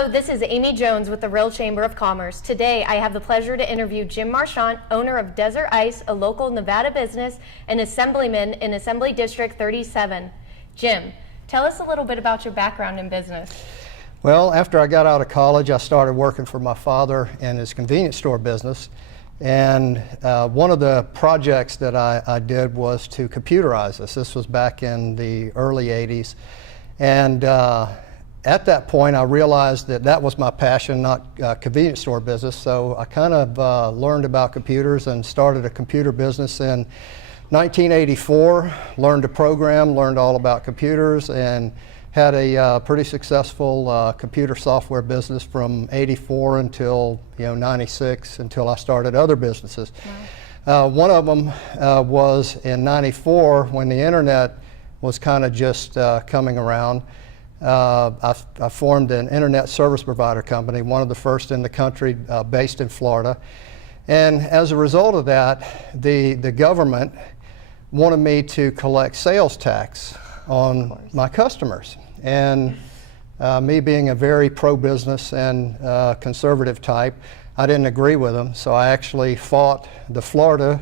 Hello, this is Amy Jones with the Real Chamber of Commerce. Today, I have the pleasure to interview Jim Marchant, owner of Desert Ice, a local Nevada business and assemblyman in Assembly District 37. Jim, tell us a little bit about your background in business. Well, after I got out of college, I started working for my father in his convenience store business. And one of the projects that I did was to computerize this. This was back in the early 80s. And at that point, I realized that that was my passion, not convenience store business. So I kind of learned about computers and started a computer business in 1984, learned to program, learned all about computers, and had a pretty successful computer software business from 84 until 96, until I started other businesses. Wow. One of them was in 94 when the internet was kind of just coming around. I formed an internet service provider company, one of the first in the country, based in Florida. And as a result of that, the government wanted me to collect sales tax on my customers. And me being a very pro-business and conservative type, I didn't agree with them. So I actually fought the Florida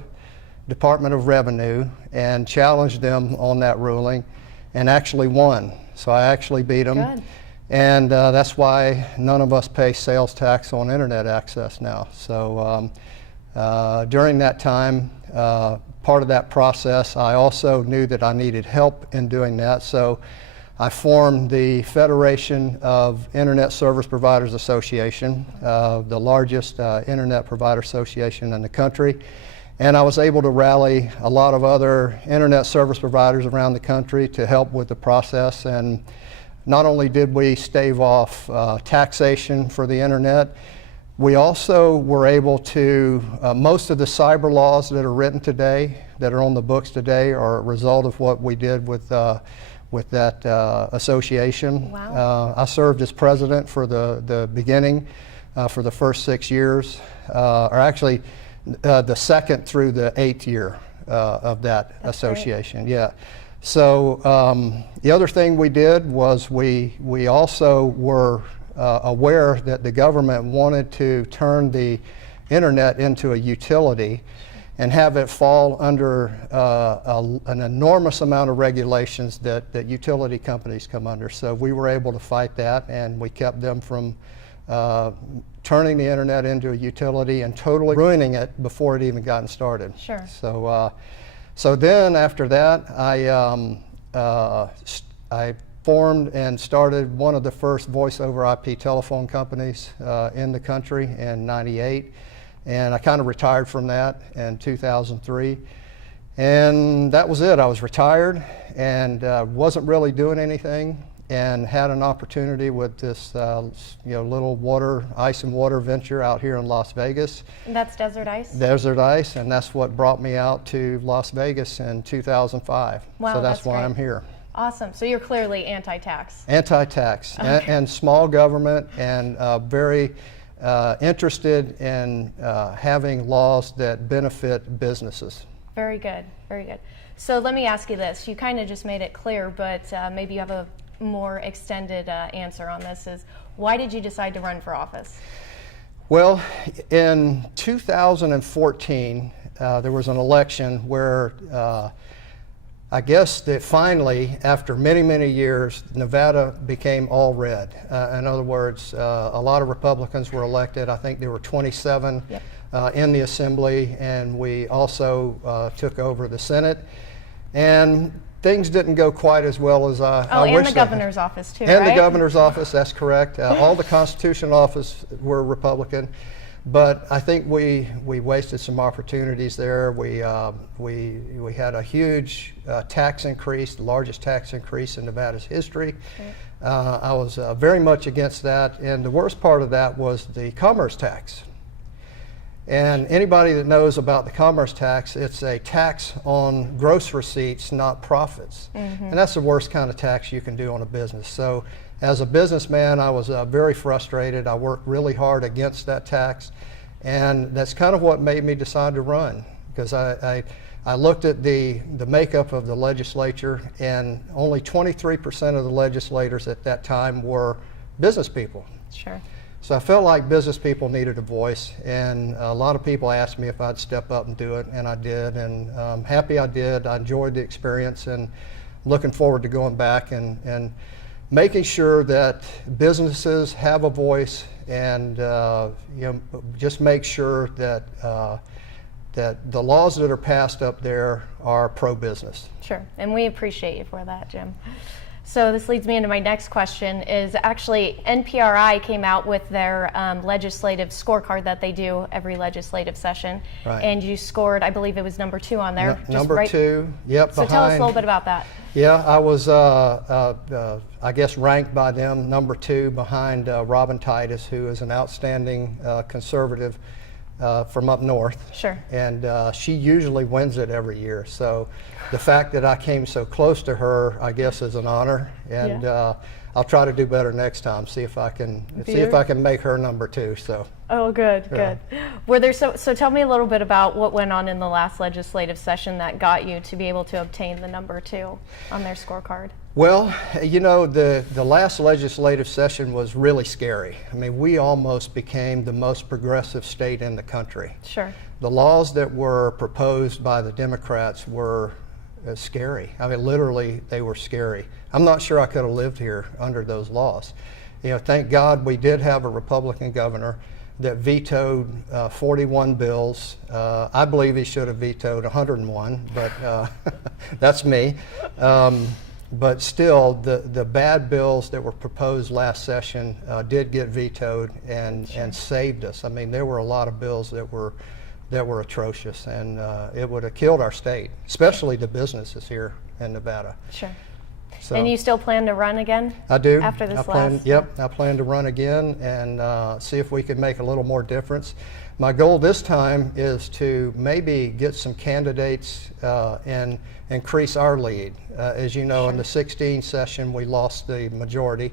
Department of Revenue and challenged them on that ruling and actually won. So I actually beat them. Good. And that's why none of us pay sales tax on internet access now. So during that time, part of that process, I also knew that I needed help in doing that. So I formed the Federation of Internet Service Providers Association, the largest internet provider association in the country. And I was able to rally a lot of other internet service providers around the country to help with the process. And not only did we stave off taxation for the internet, we also were able to, most of the cyber laws that are written today, that are on the books today, are a result of what we did with that association. Wow. I served as president for the beginning, for the first 6 years, or actually the second through the 8th year of that association. Great. Yeah. So the other thing we did was we also were aware that the government wanted to turn the internet into a utility and have it fall under an enormous amount of regulations that utility companies come under. So we were able to fight that, and we kept them from turning the internet into a utility and totally ruining it before it even gotten started. Sure. So then after that, I formed and started one of the first voice over IP telephone companies in the country in '98. And I kind of retired from that in 2003. And that was it. I was retired and wasn't really doing anything, and had an opportunity with this little ice and water venture out here in Las Vegas. And that's Desert Ice? Desert Ice, and that's what brought me out to Las Vegas in 2005. Wow, so that's why I'm here. Awesome. So you're clearly anti-tax. Anti-tax, okay. and small government, and very interested in having laws that benefit businesses. Very good, very good. So let me ask you this. You kind of just made it clear, but maybe you have a more extended answer on this. Is why did you decide to run for office? Well, in 2014, there was an election where I guess that finally, after many, many years, Nevada became all red. In other words, a lot of Republicans were elected. I think there were 27 yep. In the Assembly, and we also took over the Senate. And things didn't go quite as well as I wish. And the governor's office too, and right? the governor's office, that's correct. All the constitutional offices were Republican. But I think we wasted some opportunities there. We had a huge tax increase, the largest tax increase in Nevada's history. Okay. I was very much against that, and the worst part of that was the commerce tax. And anybody that knows about the commerce tax, it's a tax on gross receipts, not profits. Mm-hmm. And that's the worst kind of tax you can do on a business. So as a businessman, I was very frustrated. I worked really hard against that tax. And that's kind of what made me decide to run, because I looked at the makeup of the legislature, and only 23% of the legislators at that time were business people. Sure. So I felt like business people needed a voice, and a lot of people asked me if I'd step up and do it, and I did, and I'm happy I did. I enjoyed the experience, and looking forward to going back and making sure that businesses have a voice, and just make sure that that the laws that are passed up there are pro-business. Sure, and we appreciate you for that, Jim. So this leads me into my next question is actually NPRI came out with their legislative scorecard that they do every legislative session. Right. And you scored, I believe it was number 2 on there. Number 2, yep. So tell us a little bit about that. Yeah, I was, I guess, ranked by them number 2 behind Robin Titus, who is an outstanding conservative from up north. Sure. And she usually wins it every year. So the fact that I came so close to her, I guess, is an honor. And I'll try to do better next time. See if I can make her number 2. So. Oh, good, good. Were there so tell me a little bit about what went on in the last legislative session that got you to be able to obtain the number 2 on their scorecard? Well, you know, the last legislative session was really scary. I mean, we almost became the most progressive state in the country. Sure. The laws that were proposed by the Democrats were scary. I mean, literally, they were scary. I'm not sure I could have lived here under those laws. You know, thank God we did have a Republican governor that vetoed 41 bills. I believe he should have vetoed 101, but that's me. But still, the bad bills that were proposed last session did get vetoed and saved us. I mean, there were a lot of bills that were atrocious, and it would have killed our state, especially the businesses here in Nevada. Sure. So, and you still plan to run again? I do. After this Yep, I plan to run again and see if we can make a little more difference. My goal this time is to maybe get some candidates and increase our lead. As you know, in the 16 session, we lost the majority,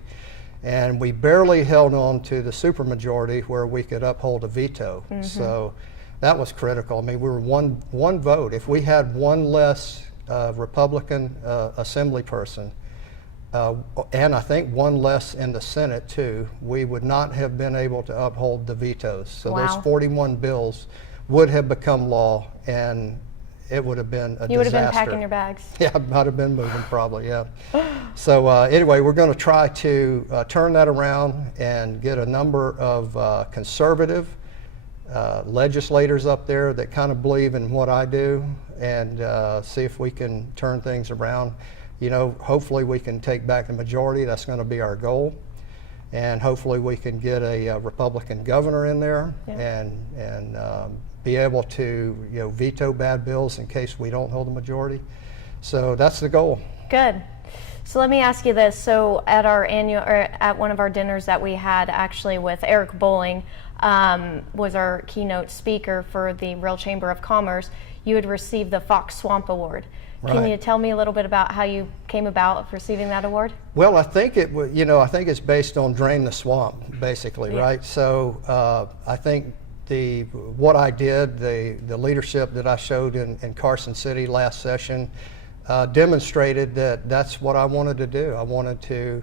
and we barely held on to the supermajority where we could uphold a veto. So that was critical. I mean, we were one vote. If we had one less Republican assembly person, and I think one less in the Senate too, we would not have been able to uphold the vetoes. So those 41 bills would have become law, and it would have been a disaster. You would have been packing your bags. Yeah, I might have been moving probably, yeah. So anyway, we're going to try to turn that around and get a number of conservative legislators up there that kind of believe in what I do, and see if we can turn things around. You know, hopefully we can take back the majority. That's going to be our goal. And hopefully we can get a Republican governor in there and be able to, you know, veto bad bills in case we don't hold the majority. So that's the goal. Good. So let me ask you this. So at our at one of our dinners that we had actually with Eric Bowling, was our keynote speaker for the Real Chamber of Commerce, you had received the Fox Swamp Award. Can you tell me a little bit about how you came about receiving that award? Well, I think I think it's based on Drain the Swamp, basically, right? So I think what I did, the leadership that I showed in Carson City last session, demonstrated that that's what I wanted to do. I wanted to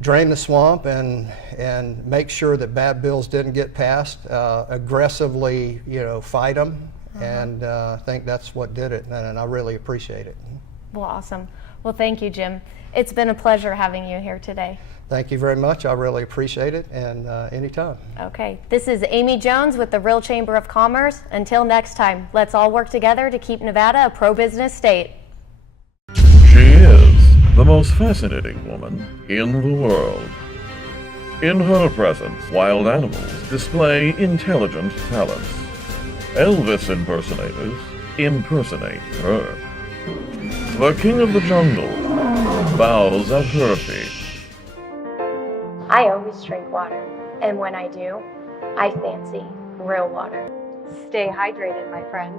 drain the swamp and make sure that bad bills didn't get passed, aggressively, you know, fight them. And I think that's what did it, and I really appreciate it. Well, awesome. Well, thank you, Jim. It's been a pleasure having you here today. Thank you very much. I really appreciate it, and anytime. Okay. This is Aimee Jones with the Real Chamber of Commerce. Until next time, let's all work together to keep Nevada a pro-business state. She is the most fascinating woman in the world. In her presence, wild animals display intelligent talents. Elvis impersonators impersonate her. The king of the jungle bows at her feet. I always drink water, and when I do, I fancy real water. Stay hydrated, my friends.